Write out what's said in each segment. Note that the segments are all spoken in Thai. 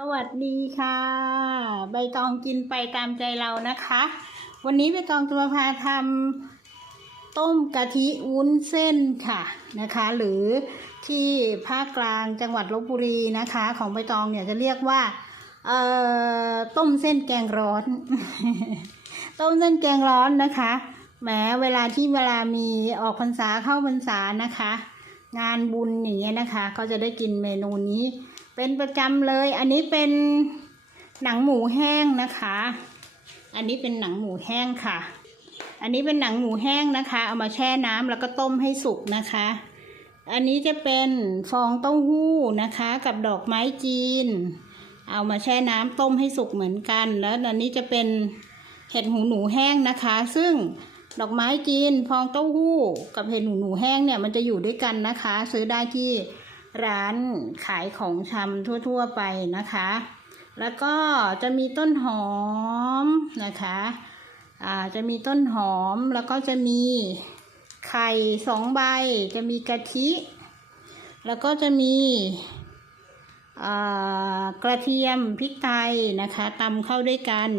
สวัสดีค่ะ ใบตองกินไปตามใจเรานะคะ วันนี้ใบตองจะมาพาทำต้มกะทิวุ้นเส้นค่ะนะคะ หรือที่ภาคกลางจังหวัดลบบุรีนะคะ ของใบตองเนี่ยจะเรียกว่าเอ่อต้มเส้นแกงร้อน ต้มเส้นแกงร้อนนะคะแหมเวลาที่เวลามีออกพรรษาเข้าพรรษานะคะ งานบุญอย่างเงี้ยนะคะ ก็จะได้กินเมนูนี้ เป็นประจำเลย อันนี้เป็นหนังหมูแห้งนะคะ อันนี้เป็นหนังหมูแห้งค่ะ อันนี้เป็นหนังหมูแห้งนะคะ เอามาแช่น้ำแล้วก็ต้มให้สุกนะคะ อันนี้จะเป็นฟองเต้าหู้นะคะ กับดอกไม้จีน เอามาแช่น้ำต้มให้สุกเหมือนกัน แล้วอันนี้จะเป็นเห็ดหูหนูแห้งนะคะ ซึ่งดอกไม้จีน ฟองเต้าหู้ กับเห็ดหูหนูแห้งเนี่ยมันจะอยู่ด้วยกันนะคะ ซื้อได้ที่ ร้านขายของชำทั่ว ๆ ไปนะคะ แล้วก็จะมีต้นหอมนะคะอ่าจะมีต้นหอมแล้วก็จะมีไข่สองใบ จะมีกะทิ แล้วก็จะมีกระเทียมพริกไทยนะคะตำเข้าด้วยกัน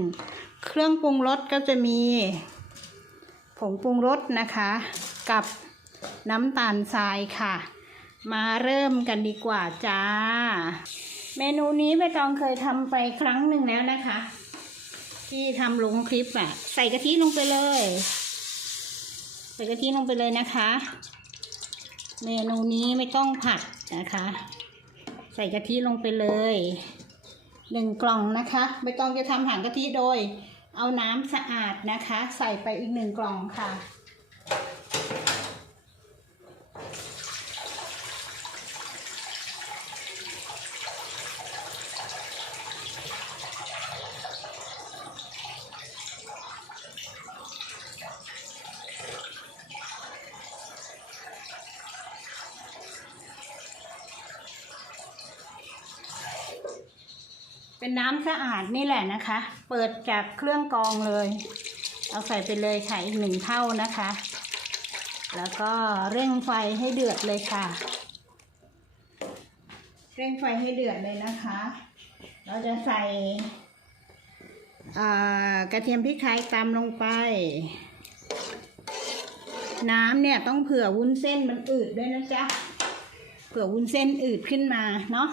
เครื่องปรุงรสก็จะมีผงปรุงรสนะคะ กับน้ำตาลทรายค่ะ มาเริ่มกันดีกว่าจ้า เมนูนี้ใบตองเคยทำไปครั้งหนึ่งแล้วนะคะ ที่ทำลงคลิปอะ่ะ ใส่กะทิลงไปเลย ใส่กะทิลงไปเลยนะคะ เมนูนี้ไม่ต้องผัดนะคะ ใส่กะทิลงไปเลยหนึ่งกล่องนะคะใบตองจะทำหางกะทิโดย เอาน้ำสะอาดนะคะ ใส่ไปอีกหนึ่งกล่องค่ะ เป็นน้ำสะอาดนี่แหละนะคะ เปิดจากเครื่องกรองเลย เอาใส่ไปเลยค่ะอีกหนึ่งเท่านะคะ แล้วก็เร่งไฟให้เดือดเลยค่ะ เร่งไฟให้เดือดเลยนะคะ เราจะใส่กระเทียมพริกไทยตามลงไป น้ำเนี่ยต้องเผื่อวุ้นเส้นมันอืดด้วยนะจ๊ะ เผื่อวุ้นเส้นอืดขึ้นมาเนาะ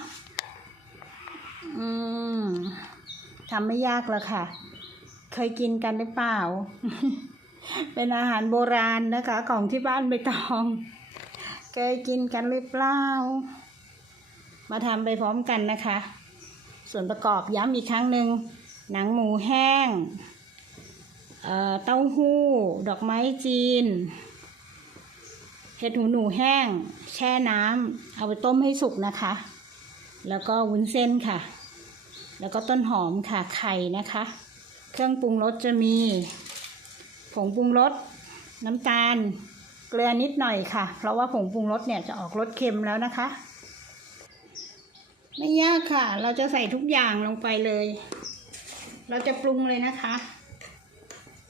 อืมทำไม่ยากหรอกค่ะ เคยกินกันหรือเปล่า เป็นอาหารโบราณนะคะ ของที่บ้านใบตอง เคยกินกันหรือเปล่า มาทำไปพร้อมกันนะคะ ส่วนประกอบย้ำอีกครั้งหนึ่งหนังหมูแห้งเอ่อเต้าหู้ ดอกไม้จีน เห็ดหูหนูแห้ง แช่น้ำเอาไปต้มให้สุกนะคะ แล้วก็วุ้นเส้นค่ะ แล้วก็ต้นหอมค่ะไข่นะคะ เครื่องปรุงรสจะมี ผงปรุงรสน้ำตาล เกลือนิดหน่อยค่ะ เพราะว่าผงปรุงรสเนี่ยจะออกรสเค็มแล้วนะคะ ไม่ยากค่ะ เราจะใส่ทุกอย่างลงไปเลย เราจะปรุงเลยนะคะ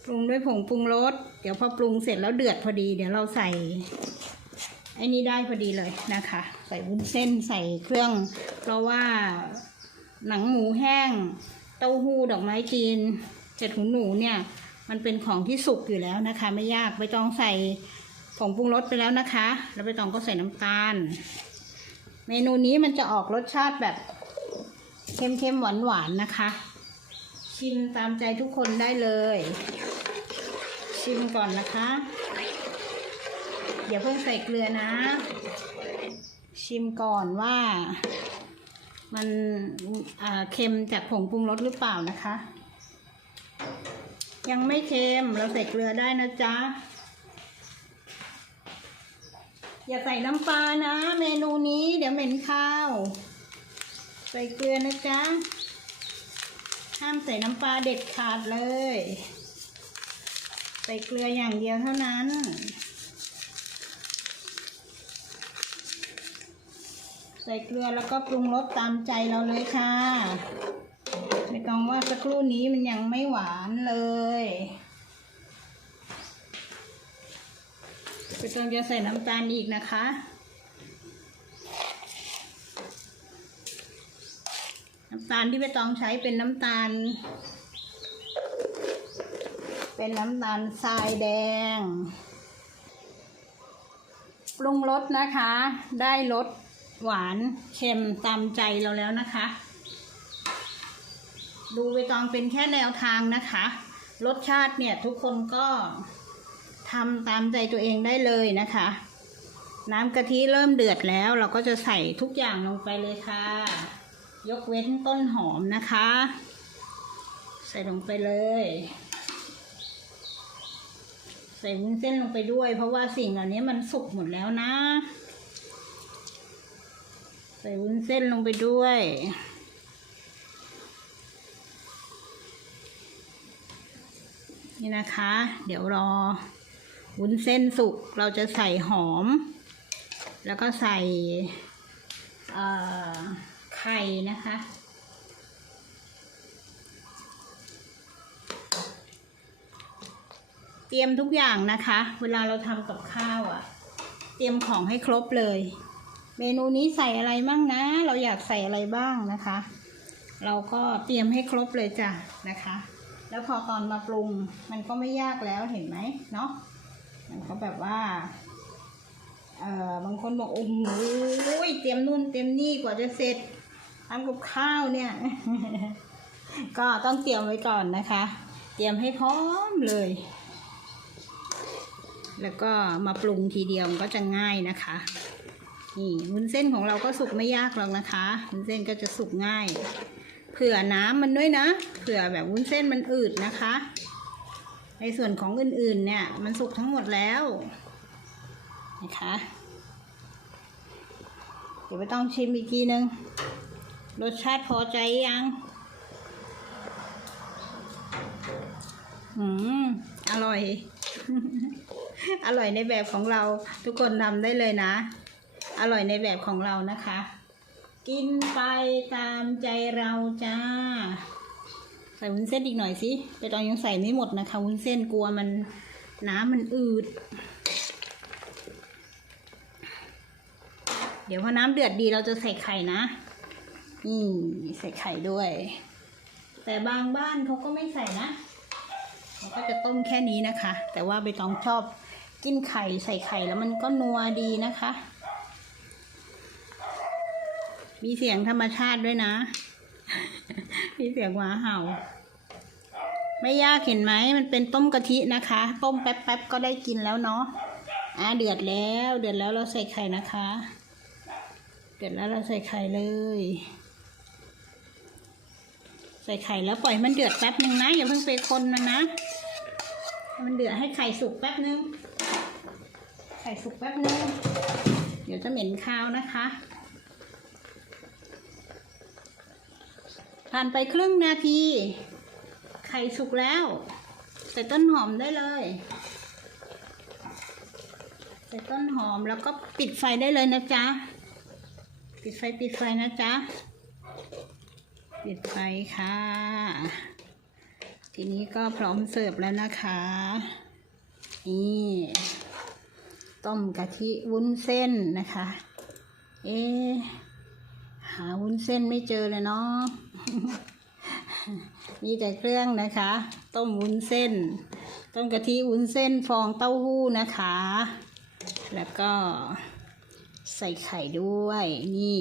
ปรุงด้วยผงปรุงรสเดี๋ยวพอปรุงเสร็จแล้วเดือดพอดี เดี๋ยวเราใส่ไอ้นี่ได้พอดีเลยนะคะ ใส่วุ้นเส้นใส่เครื่อง เพราะว่า หนังหมูแห้ง เต้าหู้ดอกไม้จีนเจ็ดหูหนูเนี่ย มันเป็นของที่สุกอยู่แล้วนะคะ ไม่ยากใบตองใส่ผงปรุงรสไปแล้วนะคะ แล้วใบตองก็ใส่น้ำตาล เมนูนี้มันจะออกรสชาติแบบเค็มๆหวานๆนะคะ ชิมตามใจทุกคนได้เลย ชิมก่อนนะคะอย่าเพิ่งใส่เกลือนะ ชิมก่อนว่า มันเค็มจากผงปรุงรสหรือเปล่านะคะ ยังไม่เค็มเราใส่เกลือได้นะจ๊ะ อย่าใส่น้ำปลานะ เมนูนี้เดี๋ยวเหม็นข้าว ใส่เกลือนะจ๊ะ ห้ามใส่น้ำปลาเด็ดขาดเลย ใส่เกลืออย่างเดียวเท่านั้น ใส่เกลือแล้วก็ปรุงรสตามใจเราเลยค่ะไม่ต้องว่าสักครู่นี้มันยังไม่หวานเลยไม่ต้องจะใส่น้ำตาลอีกนะคะน้ำตาลที่ใบตองใช้เป็นน้ำตาล เป็นน้ำตาลทรายแดง ปรุงรสนะคะ ได้รส หวานเค็มตามใจเราแล้วนะคะ ดูใบตองเป็นแค่แนวทางนะคะ รสชาติเนี่ยทุกคนก็ทำตามใจตัวเองได้เลยนะคะ น้ำกะทิเริ่มเดือดแล้วเราก็จะใส่ทุกอย่างลงไปเลยค่ะ ยกเว้นต้นหอมนะคะ ใส่ลงไปเลยใส่วุ้นเส้นลงไปด้วย เพราะว่าสิ่งเหล่านี้มันสุกหมดแล้วนะ ใส่วุ้นเส้นลงไปด้วย นี่นะคะ เดี๋ยวรอ วุ้นเส้นสุกเราจะใส่หอม แล้วก็ใส่ไข่นะคะ เตรียมทุกอย่างนะคะ เวลาเราทำกับข้าวอะ่ะ เตรียมของให้ครบเลย เมนูนี้ใส่อะไรบ้างนะ เราอยากใส่อะไรบ้างนะคะ เราก็เตรียมให้ครบเลยจ้ะนะคะ แล้วพอตอนมาปรุงมันก็ไม่ยากแล้วเห็นไหมเนาะมันก็แบบว่าเอ่อบางคนบอกโอ้โหเตรียมนู่นเตรียมนี่กว่าจะเสร็จทำกับข้าวเนี่ย ก็ต้องเตรียมไว้ก่อนนะคะ เตรียมให้พร้อมเลย แล้วก็มาปรุงทีเดียวก็จะง่ายนะคะ นี่วุ้นเส้นของเราก็สุกไม่ยากหรอกนะคะวุ้นเส้นก็จะสุกง่าย เผื่อน้ำมันด้วยนะ เผื่อแบบวุ้นเส้นมันอืดนะคะ ในส่วนของอื่นๆ เนี่ย มันสุกทั้งหมดแล้วนะคะเดี๋ยวไปต้องชิมอีกทีนึง รสชาติพอใจยัง อืม อร่อย อร่อยในแบบของเราทุกคนทำได้เลยนะ อร่อยในแบบของเรานะคะ กินไปตามใจเราจ้า ใส่วุ้นเส้นอีกหน่อยสิไปตองยังใส่ไม่หมดนะคะวุ้นเส้นกลัวมันน้ำมันอืด เดี๋ยวพอน้ำเดือดดีเราจะใส่ไข่นะนี่ใส่ไข่ด้วย แต่บางบ้านเขาก็ไม่ใส่นะเขาก็จะต้มแค่นี้นะคะ แต่ว่าใบตองชอบกินไข่ใส่ไข่แล้วมันก็นัวดีนะคะ มีเสียงธรรมชาติด้วยนะ มีเสียงหมาเห่า ไม่ยากเห็นไหม มันเป็นต้มกะทินะคะ ต้มแป๊บๆก็ได้กินแล้วเนาะ อะเดือดแล้ว เดือดแล้วเราใส่ไข่นะคะ เดือดแล้วเราใส่ไข่เลย ใส่ไข่แล้วปล่อยมันเดือดแป๊บนึงนะ อย่าเพิ่งไปคนมันนะ มันเดือดให้ไข่สุกแป๊บนึง ไข่สุกแป๊บนึง เดี๋ยวจะเหม็นคาวนะคะ ผ่านไปครึ่งนาที ไข่สุกแล้ว ใส่ต้นหอมได้เลย ใส่ต้นหอมแล้วก็ปิดไฟได้เลยนะจ๊ะ ปิดไฟปิดไฟนะจ๊ะ ปิดไฟค่ะ ทีนี้ก็พร้อมเสิร์ฟแล้วนะคะ นี่ต้มกะทิวุ้นเส้นนะคะ เอ๊ะ หาวุ้นเส้นไม่เจอเลยเนาะมีแต่เครื่องนะคะ ต้มวุ้นเส้น ต้มกะทิวุ้นเส้นฟองเต้าหู้นะคะ แล้วก็ใส่ไข่ด้วย นี่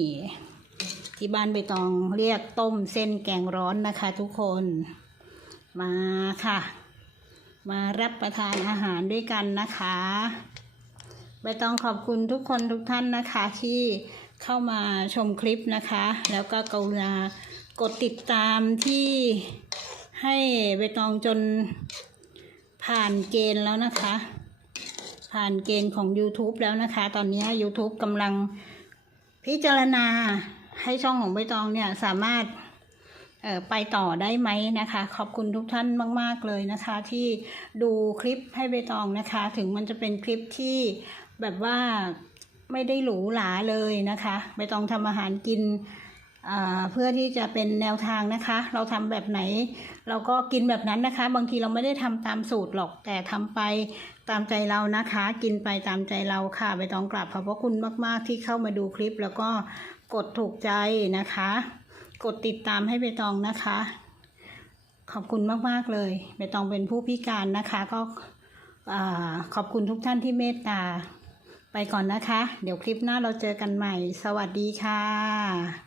ที่บ้านใบตองเรียกต้มเส้นแกงร้อนนะคะ ทุกคนมาค่ะ มารับประทานอาหารด้วยกันนะคะใบตองขอบคุณทุกคนทุกท่านนะคะที่ เข้ามาชมคลิปนะคะ แล้วก็กรุณากดติดตามที่ให้ใบตองจนผ่านเกณฑ์แล้วนะคะ ผ่านเกณฑ์ของ YouTube แล้วนะคะ ตอนนี้ YouTube กำลังพิจารณาให้ช่องของใบตองเนี่ยสามารถไปต่อได้ไหมนะคะ ขอบคุณทุกท่านมาก ๆ เลยนะคะ ที่ดูคลิปให้ใบตองนะคะ ถึงมันจะเป็นคลิปที่แบบว่า ไม่ได้หรูหราเลยนะคะใบตองทำอาหารกินอ่าเพื่อที่จะเป็นแนวทางนะคะ เราทำแบบไหน เราก็กินแบบนั้นนะคะ บางทีเราไม่ได้ทำตามสูตรหรอกแต่ทำไปตามใจเรานะคะ กินไปตามใจเราค่ะใบตองกราบขอบพระคุณมาก ๆ ที่เข้ามาดูคลิป แล้วก็กดถูกใจนะคะ กดติดตามให้ใบตองนะคะ ขอบคุณมาก ๆ เลยใบตองเป็นผู้พิการนะคะ ก็อ่าขอบคุณทุกท่านที่เมตตา ไปก่อนนะคะ เดี๋ยวคลิปหน้าเราเจอกันใหม่ สวัสดีค่ะ